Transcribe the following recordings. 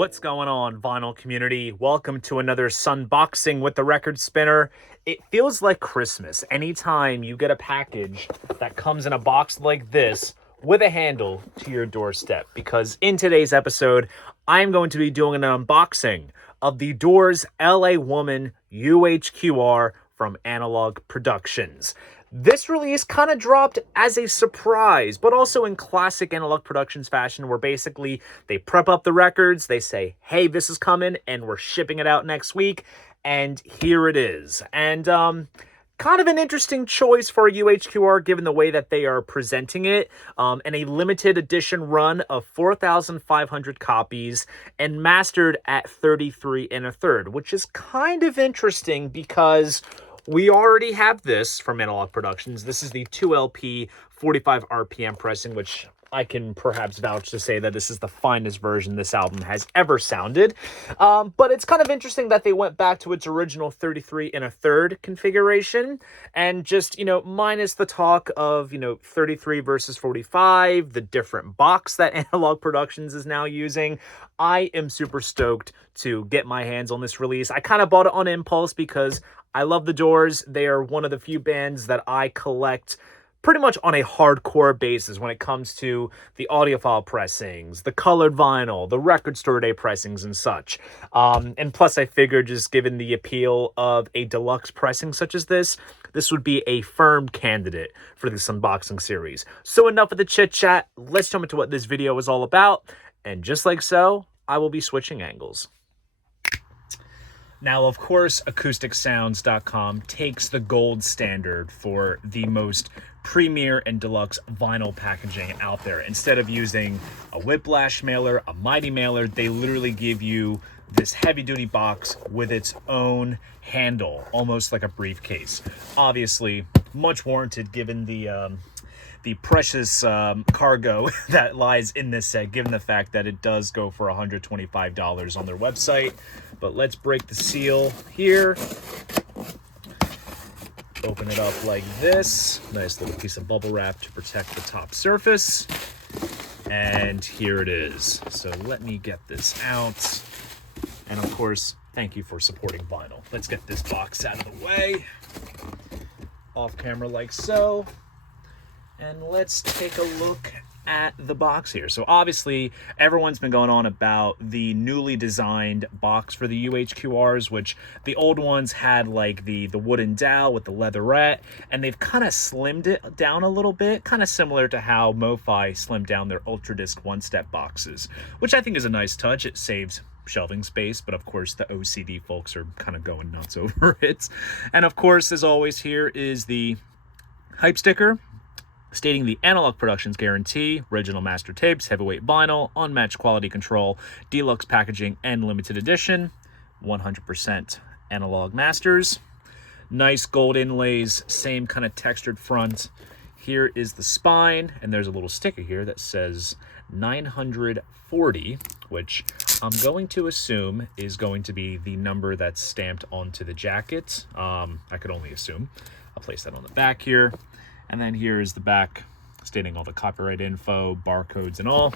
What's going on, vinyl community? Welcome to another Sunboxing with the record spinner. It feels like Christmas anytime you get a package that comes in a box like this with a handle to your doorstep, because in today's episode, I'm going to be doing an unboxing of the Doors LA Woman UHQR from Analogue Productions. This release kind of dropped as a surprise, but also in classic Analogue Productions fashion, where basically they prep up the records, they say, hey, this is coming, and we're shipping it out next week, and here it is. And kind of an interesting choice for UHQR given the way that they are presenting it, and a limited edition run of 4,500 copies and mastered at 33 1/3, which is kind of interesting because we already have this from Analogue Productions. This is the 2LP 45 RPM pressing, which I can perhaps vouch to say that this is the finest version this album has ever sounded. But it's kind of interesting that they went back to its original 33 1/3 configuration and just, minus the talk of, 33 versus 45, the different box that Analogue Productions is now using. I am super stoked to get my hands on this release. I kind of bought it on impulse because I love the Doors. They are one of the few bands that I collect pretty much on a hardcore basis when it comes to the audiophile pressings, the colored vinyl, the record store day pressings and such. And plus I figured, just given the appeal of a deluxe pressing such as this would be a firm candidate for this unboxing series. So enough of the chit chat. Let's jump into what this video is all about. And just like so, I will be switching angles. Now, of course, acousticsounds.com takes the gold standard for the most premier and deluxe vinyl packaging out there. Instead of using a whiplash mailer, a mighty mailer, they literally give you this heavy-duty box with its own handle, almost like a briefcase. Obviously, much warranted given the precious cargo that lies in this set, given the fact that it does go for $125 on their website. But let's break the seal here. Open it up like this. Nice little piece of bubble wrap to protect the top surface. And here it is. So let me get this out. And of course, thank you for supporting vinyl. Let's get this box out of the way. Off camera like so. And let's take a look at the box here. So obviously, everyone's been going on about the newly designed box for the UHQRs, which the old ones had like the wooden dowel with the leatherette, and they've kind of slimmed it down a little bit, kind of similar to how MoFi slimmed down their Ultra Disc one-step boxes, which I think is a nice touch. It saves shelving space, but of course the OCD folks are kind of going nuts over it. And of course, as always, here is the hype sticker stating the Analogue Productions guarantee, original master tapes, heavyweight vinyl, unmatched quality control, deluxe packaging, and limited edition, 100% analog masters. Nice gold inlays, same kind of textured front. Here is the spine, and there's a little sticker here that says 940, which I'm going to assume is going to be the number that's stamped onto the jacket. I could only assume. I'll place that on the back here. And then here is the back stating all the copyright info, barcodes and all.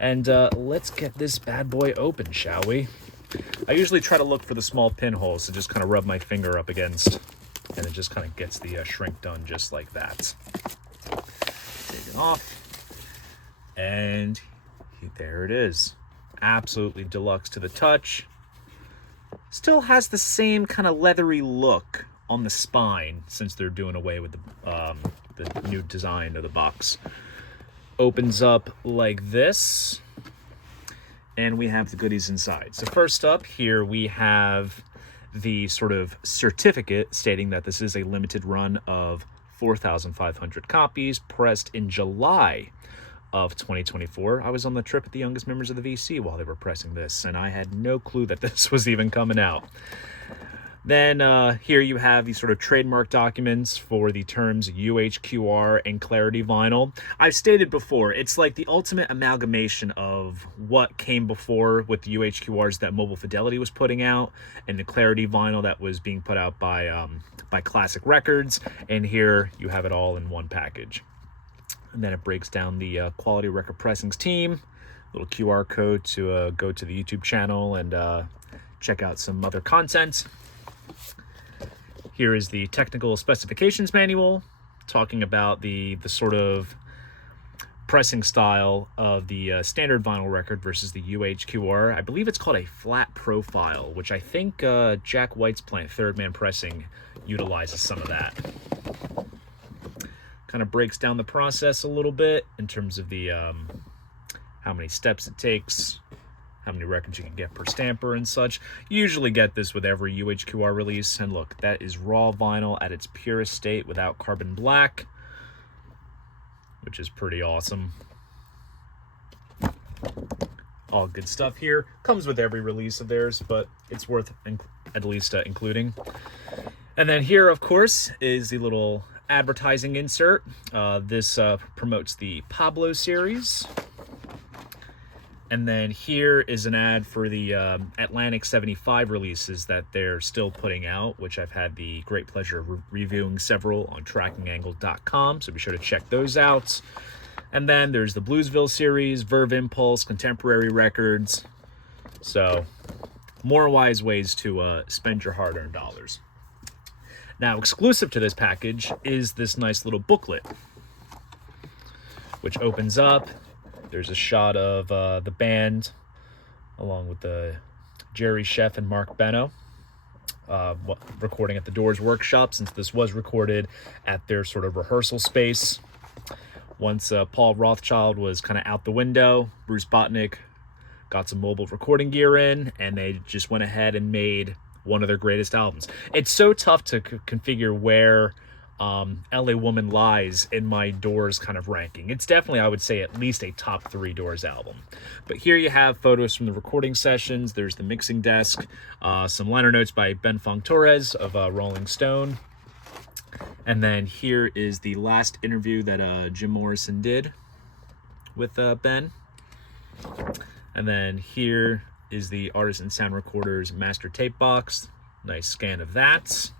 And let's get this bad boy open, shall we? I usually try to look for the small pinholes to just kind of rub my finger up against, and it just kind of gets the shrink done just like that. Take it off. And there it is. Absolutely deluxe to the touch. Still has the same kind of leathery look on the spine, since they're doing away with the new design of the box. Opens up like this, and we have the goodies inside. So first up here we have the sort of certificate stating that this is a limited run of 4,500 copies pressed in July of 2024. I was on the trip with the youngest members of the VC while they were pressing this, and I had no clue that this was even coming out. Then here you have these sort of trademark documents for the terms UHQR and Clarity Vinyl. I've stated before, it's like the ultimate amalgamation of what came before with the UHQRs that Mobile Fidelity was putting out, and the Clarity Vinyl that was being put out by Classic Records. And here you have it all in one package. And then it breaks down the Quality Record Pressings team, Little QR code to go to the YouTube channel and check out some other content. Here is the technical specifications manual, talking about the sort of pressing style of the standard vinyl record versus the UHQR. I believe it's called a flat profile, which I think Jack White's plant, Third Man Pressing, utilizes some of that. Kind of breaks down the process a little bit in terms of the how many steps it takes, how many records you can get per stamper and such. You usually get this with every UHQR release. And look, that is raw vinyl at its purest state without carbon black, which is pretty awesome. All good stuff here. Comes with every release of theirs, but it's worth at least including. And then here, of course, is the little advertising insert. This promotes the Pablo series. And then here is an ad for the Atlantic 75 releases that they're still putting out, which I've had the great pleasure of reviewing several on trackingangle.com, so be sure to check those out. And then there's the Bluesville series, Verve Impulse, Contemporary Records. So more wise ways to spend your hard-earned dollars. Now, exclusive to this package is this nice little booklet, which opens up. There's a shot of the band, along with the Jerry Sheff and Mark Beno, recording at the Doors workshop, since this was recorded at their sort of rehearsal space. Once Paul Rothschild was kind of out the window, Bruce Botnick got some mobile recording gear in, and they just went ahead and made one of their greatest albums. It's so tough to configure where LA Woman lies in my Doors kind of ranking. It's definitely, I would say, at least a top 3 Doors album. But here you have photos from the recording sessions. There's the mixing desk, some liner notes by Ben Fong Torres of Rolling Stone. And then here is the last interview that Jim Morrison did with Ben. And then here is the Artisan Sound Recorders master tape box. Nice scan of that.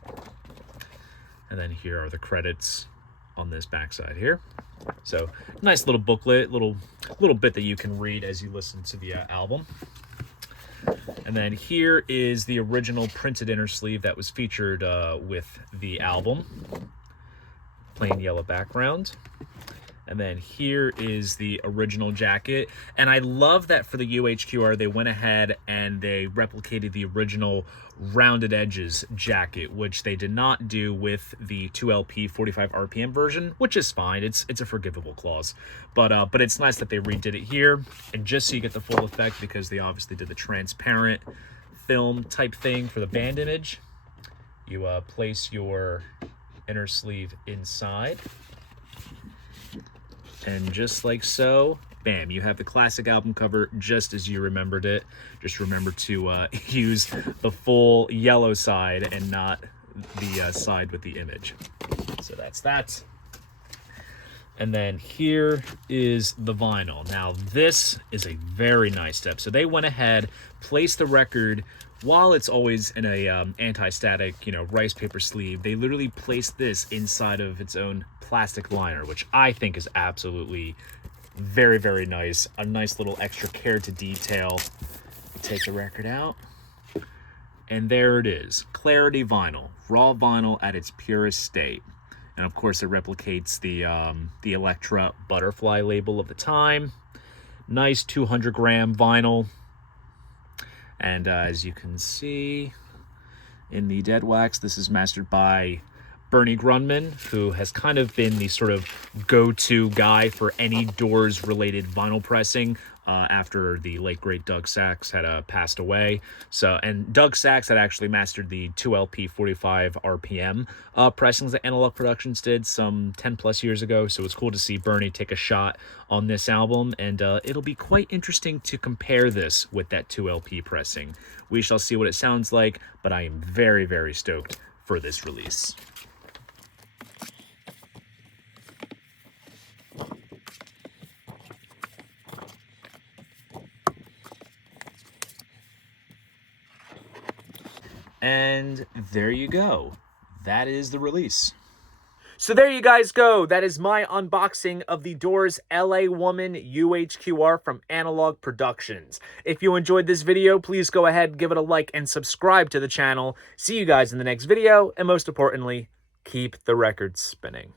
And then here are the credits on this backside here. So nice little booklet, little bit that you can read as you listen to the album. And then here is the original printed inner sleeve that was featured with the album. Plain yellow background. And then here is the original jacket. And I love that for the UHQR, they went ahead and they replicated the original rounded edges jacket, which they did not do with the 2LP 45 RPM version, which is fine. It's a forgivable clause. But it's nice that they redid it here. And just so you get the full effect, because they obviously did the transparent film type thing for the band image, you place your inner sleeve inside. And just like so, bam, you have the classic album cover just as you remembered it. Just remember to use the full yellow side and not the side with the image. So that's that. And then here is the vinyl. Now this is a very nice step. So they went ahead, placed the record while it's always in a anti-static, rice paper sleeve. They literally placed this inside of its own plastic liner, which I think is absolutely very, very nice. A nice little extra care to detail. Take the record out, and there it is. Clarity vinyl, raw vinyl at its purest state. And of course it replicates the Electra butterfly label of the time. Nice 200 gram vinyl. And as you can see in the dead wax, this is mastered by Bernie Grundman, who has kind of been the sort of go-to guy for any Doors-related vinyl pressing after the late, great Doug Sax had passed away. And Doug Sax had actually mastered the 2LP 45 RPM pressings that Analogue Productions did some 10-plus years ago, so it's cool to see Bernie take a shot on this album, and it'll be quite interesting to compare this with that 2LP pressing. We shall see what it sounds like, but I am very, very stoked for this release. And there you go. That is the release. So there you guys go. That is my unboxing of the Doors LA Woman UHQR from Analogue Productions. If you enjoyed this video, please go ahead, give it a like, and subscribe to the channel. See you guys in the next video, and most importantly, keep the records spinning.